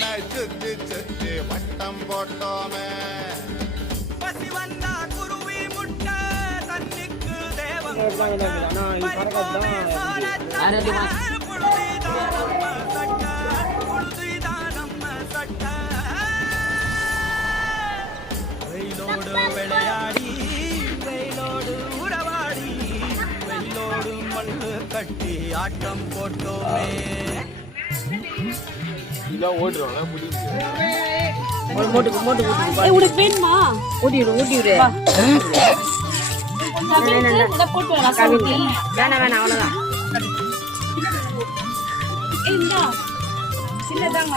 சுத்தி சுத்தி வட்டம் போட்டோமே பசி வந்தா குருவி முட்டை தண்ணிக்கு தேவம் வெயிலோடு விளையாடி வெயிலோடு உறவாடி வெயிலோடு மண்ணு கட்டி ஆட்டம் போட்டோமே உனக்கு வேணுமா ஊட்டி விடு வேணாம் அவ்வளவுதான் சின்னதாங்க